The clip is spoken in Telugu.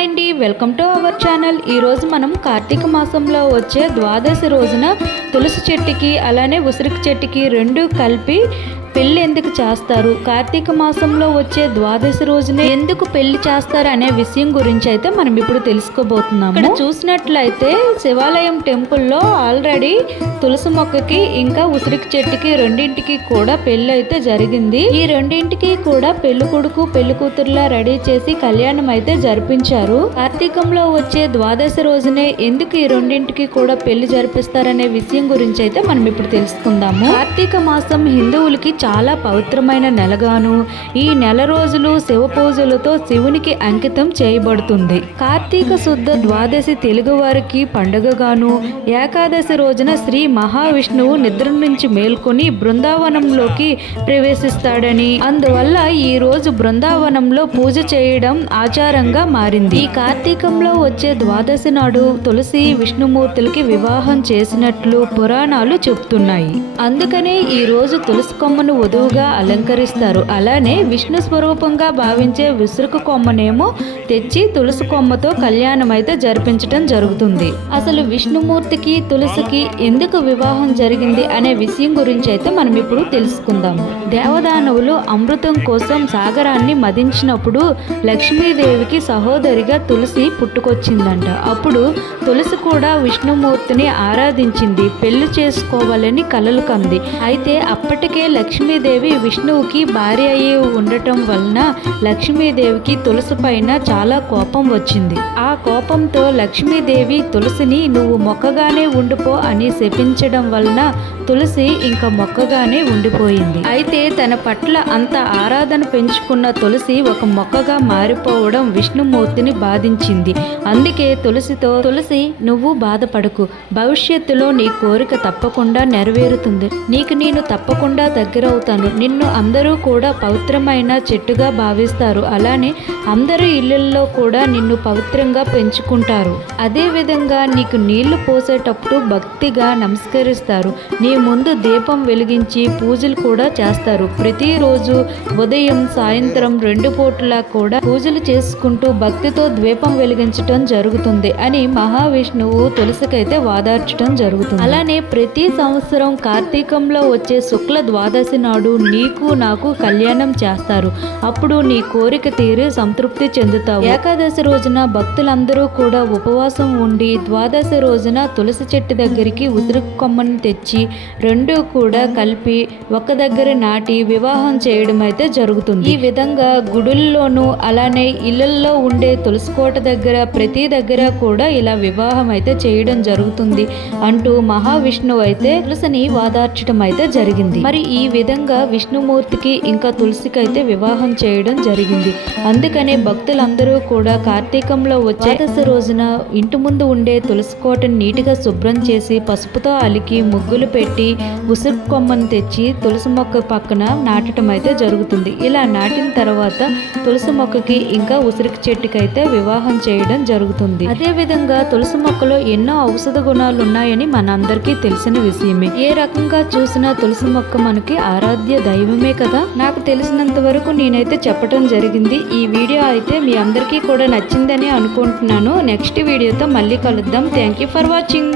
హాయ్ అండి. Welcome to our channel. ఈరోజు మనం కార్తీక మాసంలో వచ్చే ద్వాదశి రోజున తులసి చెట్టుకి అలానే ఉసిరికి చెట్టుకి రెండు కలిపి పెళ్ళి ఎందుకు చేస్తారు? కార్తీక మాసంలో వచ్చే ద్వాదశి రోజునే ఎందుకు పెళ్ళి చేస్తారు అనే విషయం గురించి అయితే మనం ఇప్పుడు తెలుసుకోబోతున్నాము. ఇక్కడ చూసినట్లయితే శివాలయం టెంపుల్లో ఆల్రెడీ తులసి మొక్కకి ఇంకా ఉసిరికి చెట్టుకి రెండింటికి కూడా పెళ్ళి అయితే జరిగింది. ఈ రెండింటికి కూడా పెళ్ళి కొడుకు పెళ్ళి కూతురులా రెడీ చేసి కళ్యాణం అయితే జరిపించారు. కార్తీకంలో వచ్చే ద్వాదశి రోజునే ఎందుకు ఈ రెండింటికి కూడా పెళ్ళి జరిపిస్తారనే విషయం గురించి అయితే మనం ఇప్పుడు తెలుసుకుందాము. కార్తీక మాసం హిందువులకి చాలా పవిత్రమైన నెలగాను. ఈ నెల రోజులు శివపూజలతో శివునికి అంకితం చేయబడుతుంది. కార్తీక శుద్ధ ద్వాదశి తెలుగువారికి పండుగగాను. ఏకాదశి రోజున శ్రీ మహావిష్ణువు నిద్ర నుంచి మేల్కొని బృందావనంలోకి ప్రవేశిస్తాడని. అందువల్ల ఈ రోజు బృందావనంలో పూజ చేయడం ఆచారంగా మారింది. ఈ కార్తీకంలో వచ్చే ద్వాదశి నాడు తులసి విష్ణుమూర్తులకి వివాహం చేసినట్లు పురాణాలు చెప్తున్నాయి. అందుకనే ఈ రోజు తులసి కొమ్మను వధువుగా అలంకరిస్తారు. అలానే విష్ణు స్వరూపంగా భావించే విసురుకు కొమ్మనేమో తెచ్చి తులసి కొమ్మతో కళ్యాణం అయితే జరిపించడం జరుగుతుంది. అసలు విష్ణుమూర్తికి తులసికి ఎందుకు వివాహం జరిగింది అనే విషయం గురించి అయితే మనం ఇప్పుడు తెలుసుకుందాము దేవదానవులు అమృతం కోసం సాగరాన్ని మదించినప్పుడు లక్ష్మీదేవికి సహోదరిగా తులసి పుట్టుకొచ్చిందంట. అప్పుడు తులసి కూడా విష్ణుమూర్తిని ఆరాధించింది పెళ్ళి చేసుకోవాలని కలలు కంది. అయితే అప్పటికే లక్ష్మీదేవి విష్ణువుకి భార్య అయి ఉండటం వలన లక్ష్మీదేవికి తులసి పైన చాలా కోపం వచ్చింది. ఆ కోపంతో లక్ష్మీదేవి తులసిని నువ్వు మొక్కగానే ఉండిపో అని శపించడం వలన తులసి ఇంకా మొక్కగానే ఉండిపోయింది. అయితే తన పట్ల అంత ఆరాధన పెంచుకున్న తులసి ఒక మొక్కగా మారిపోవడం విష్ణుమూర్తిని బాధించింది. అందుకే తులసితో తులసి నువ్వు బాధపడకు. భవిష్యత్తులో నీ కోరిక తప్పకుండా నెరవేరుతుంది. నీకు నేను తప్పకుండా దగ్గర అవుతాను. నిన్ను అందరూ కూడా పవిత్రమైన చెట్టుగా భావిస్తారు. అలానే అందరూ ఇళ్ళల్లో కూడా నిన్ను పవిత్రంగా పెంచుకుంటారు. అదేవిధంగా నీకు నీళ్ళు పోసేటప్పుడు భక్తిగా నమస్కరిస్తారు. నీ ముందు దీపం వెలిగించి పూజలు కూడా చేస్తారు. ప్రతిరోజు ఉదయం సాయంత్రం రెండు పూటలా కూడా పూజలు చేసుకుంటూ భక్తితో ద్వీపం వెలిగించటం జరుగుతుంది అని మహావిష్ణువు తులసికైతే వాదార్చడం జరుగుతుంది. అలానే ప్రతి సంవత్సరం కార్తీకంలో వచ్చే శుక్ల ద్వాదశి నాడు నీకు నాకు కళ్యాణం చేస్తారు. అప్పుడు నీ కోరిక తీరి సంతృప్తి చెందుతావు. ఏకాదశి రోజున భక్తులందరూ కూడా ఉపవాసం ఉండి ద్వాదశి రోజున తులసి చెట్టు దగ్గరికి ఉసిరి కొమ్మని తెచ్చి రెండు కూడా కలిపి ఒక దగ్గర నాటి వివాహం చేయడం అయితే జరుగుతుంది. ఈ విధంగా గుడుల్లోనూ అలానే ఇళ్ళల్లో ఉండే తులసి కోట దగ్గర ప్రతి దగ్గర కూడా ఇలా వివాహం అయితే చేయడం జరుగుతుంది అంటూ మహావిష్ణువు అయితే తులసిని వాదార్చడం అయితే జరిగింది. మరి ఈ విధంగా విధంగా విష్ణుమూర్తికి ఇంకా తులసికి అయితే వివాహం చేయడం జరిగింది. అందుకనే భక్తులందరూ కూడా కార్తీకంలో వచ్చే దశ రోజున ఇంటి ముందు ఉండే తులసి కోటను నీటిగా శుభ్రం చేసి పసుపుతో అలికి ముగ్గులు పెట్టి ఉసురు కొమ్మను తెచ్చి తులసి మొక్క పక్కన నాటడం అయితే జరుగుతుంది. ఇలా నాటిన తర్వాత తులసి మొక్కకి ఇంకా ఉసిరికి చెట్టుకి అయితే వివాహం చేయడం జరుగుతుంది. అదే విధంగా తులసి మొక్కలో ఎన్నో ఔషధ గుణాలు ఉన్నాయని మనందరికీ తెలిసిన విషయమే. ఏ రకంగా చూసినా తులసి మొక్క మనకి ఆరాధ్య దైవమే కదా? నాకు తెలిసినంత వరకు నేనైతే చెప్పడం జరిగింది. ఈ వీడియో అయితే మీ అందరికీ కూడా నచ్చిందని అనుకుంటున్నాను. నెక్స్ట్ వీడియోతో మళ్ళీ కలుద్దాం. Thank you for watching